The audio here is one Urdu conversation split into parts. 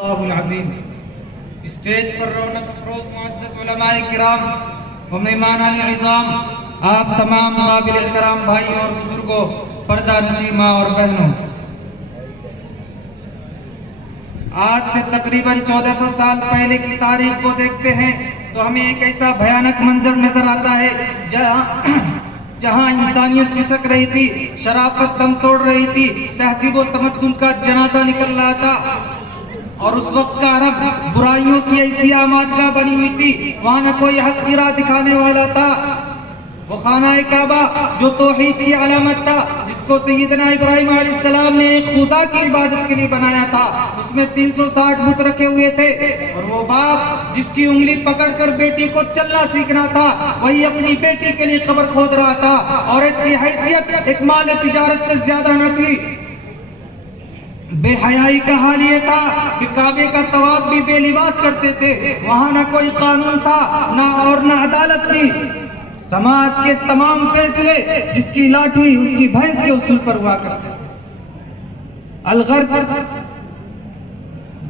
اللہ العظیم۔ اسٹیج پر رونق افروز معزز علماء کرام و مہمانان عظام، آپ تمام قابل احترام بھائی اور بزرگوں، پردہ نشین ماں اور بہنوں، آج سے تقریباً 1400 سال پہلے کی تاریخ کو دیکھتے ہیں تو ہمیں ایک ایسا بھیانک منظر نظر آتا ہے جہاں انسانیت سسک رہی تھی، شرافت دم توڑ رہی تھی، تہذیب و تمدن کا جنازہ نکل رہا تھا، اور اس وقت کا عرب برائیوں کی ایسی آماجگاہ بنی ہوئی تھی، وہاں نہ کوئی حق کی راہ دکھانے والا تھا۔ وہ خانہ کعبہ جو توحید کی علامت تھا، جس کو سیدنا ابراہیم علیہ السلام نے ایک خدا کی عبادت کے لیے بنایا تھا، اس میں 360 بت رکھے ہوئے تھے، اور وہ باپ جس کی انگلی پکڑ کر بیٹی کو چلنا سیکھنا تھا، وہی اپنی بیٹی کے لیے قبر کھود رہا تھا۔ عورت کی حیثیت ایک مال تجارت سے زیادہ نہ تھی۔ بے حیائی کا حال یہ تھا کہ کعبے کا طواف بھی بے لباس کرتے تھے، وہاں نہ کوئی قانون تھا اور نہ عدالت تھی۔ سماج کے تمام فیصلے جس کی لاٹھی اس کی بھینس کے اصول پر ہوا کرتے تھے۔ الغرض،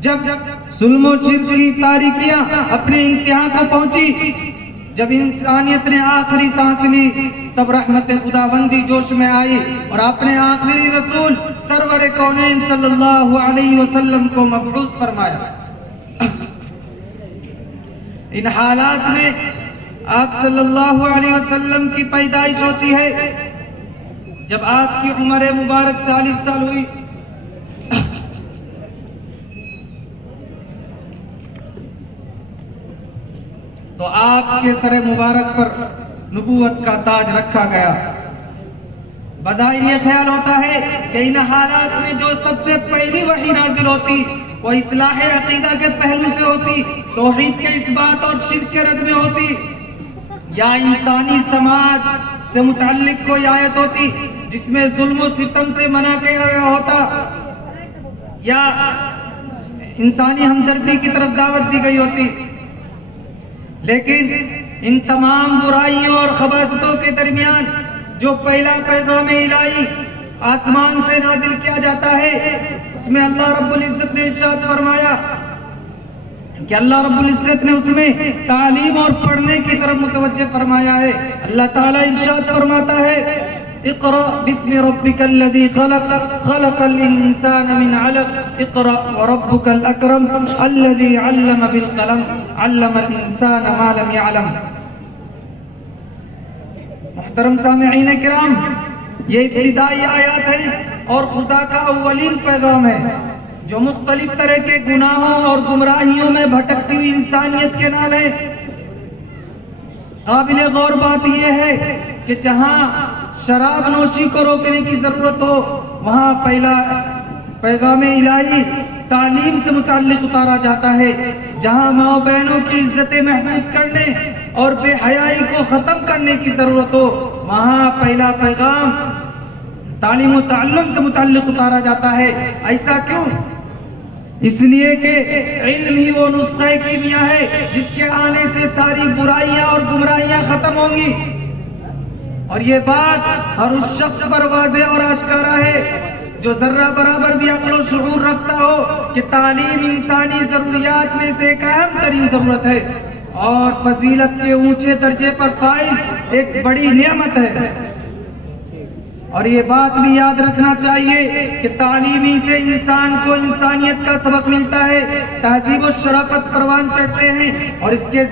جب ظلم و شرک کی تاریکیاں اپنے انتہا کو پہنچی، جب انسانیت نے آخری سانس لی، تب رحمت خداوندی جوش میں آئی اور اپنے آخری رسول سرور کونین صلی اللہ علیہ وسلم کو مبعوث فرمایا۔ ان حالات میں آپ صلی اللہ علیہ وسلم کی پیدائش ہوتی ہے۔ جب آپ کی عمر مبارک 40 سال ہوئی، تو آپ کے سر مبارک پر نبوت کا تاج رکھا گیا۔ بظاہر یہ خیال ہوتا ہے کہ ان حالات میں جو سب سے پہلی وحی نازل ہوتی وہ اصلاح عقیدہ کے پہلو سے ہوتی، توحید کے اثبات اور شرک کے رد میں ہوتی، یا انسانی سماج سے متعلق کوئی آیت ہوتی جس میں ظلم و ستم سے منع کیا گیا ہوتا، یا انسانی ہمدردی کی طرف دعوت دی گئی ہوتی۔ لیکن ان تمام برائیوں اور خباثتوں کے درمیان جو پہلا پیغام الہی آسمان سے نازل کیا جاتا ہے، اس میں اللہ رب العزت نے ارشاد فرمایا کہ اللہ رب العزت نے اس میں تعلیم اور پڑھنے کی طرف متوجہ فرمایا ہے۔ اللہ تعالیٰ ارشاد فرماتا ہے، اقرأ بسم ربک الذی خلق، خلق الانسان من علق، اقرأ وربک الاکرم الذی علم بالقلم، علم الانسان ما لم يعلم۔ محترم سامعین کرام، یہ ابتدائی آیات ہیں اور خدا کا اولین پیغام ہے جو مختلف طرح کے گناہوں اور گمراہیوں میں بھٹکتی ہوئی انسانیت کے نام ہے۔ قابل غور بات یہ ہے کہ جہاں شراب نوشی کو روکنے کی ضرورت ہو، وہاں پہلا پیغام الہی تعلیم سے متعلق اتارا جاتا ہے۔ جہاں ماں بہنوں کی عزتیں محفوظ کرنے اور بے حیائی کو ختم کرنے کی ضرورت ہو، وہاں پہلا پیغام تعلیم و تعلم سے متعلق اتارا جاتا ہے۔ ایسا کیوں؟ اس لیے کہ علم ہی وہ نسخہ کیمیا ہے جس کے آنے سے ساری برائیاں اور گمراہیاں ختم ہوں گی، اور یہ بات ہر اس شخص پر واضح اور آشکارا ہے جو ذرہ برابر بھی عقل و شعور رکھتا ہو کہ تعلیم انسانی ضروریات میں سے ایک اہم ترین ضرورت ہے اور فضیلت کے اونچے درجے پر فائز ایک بڑی نعمت ہے۔ اور یہ بات بھی یاد رکھنا چاہیے کہ تعلیمی سے انسان کو انسانیت کا سبق ملتا ہے، تہذیب و شرافت پروان چڑھتے ہیں، اور اس کے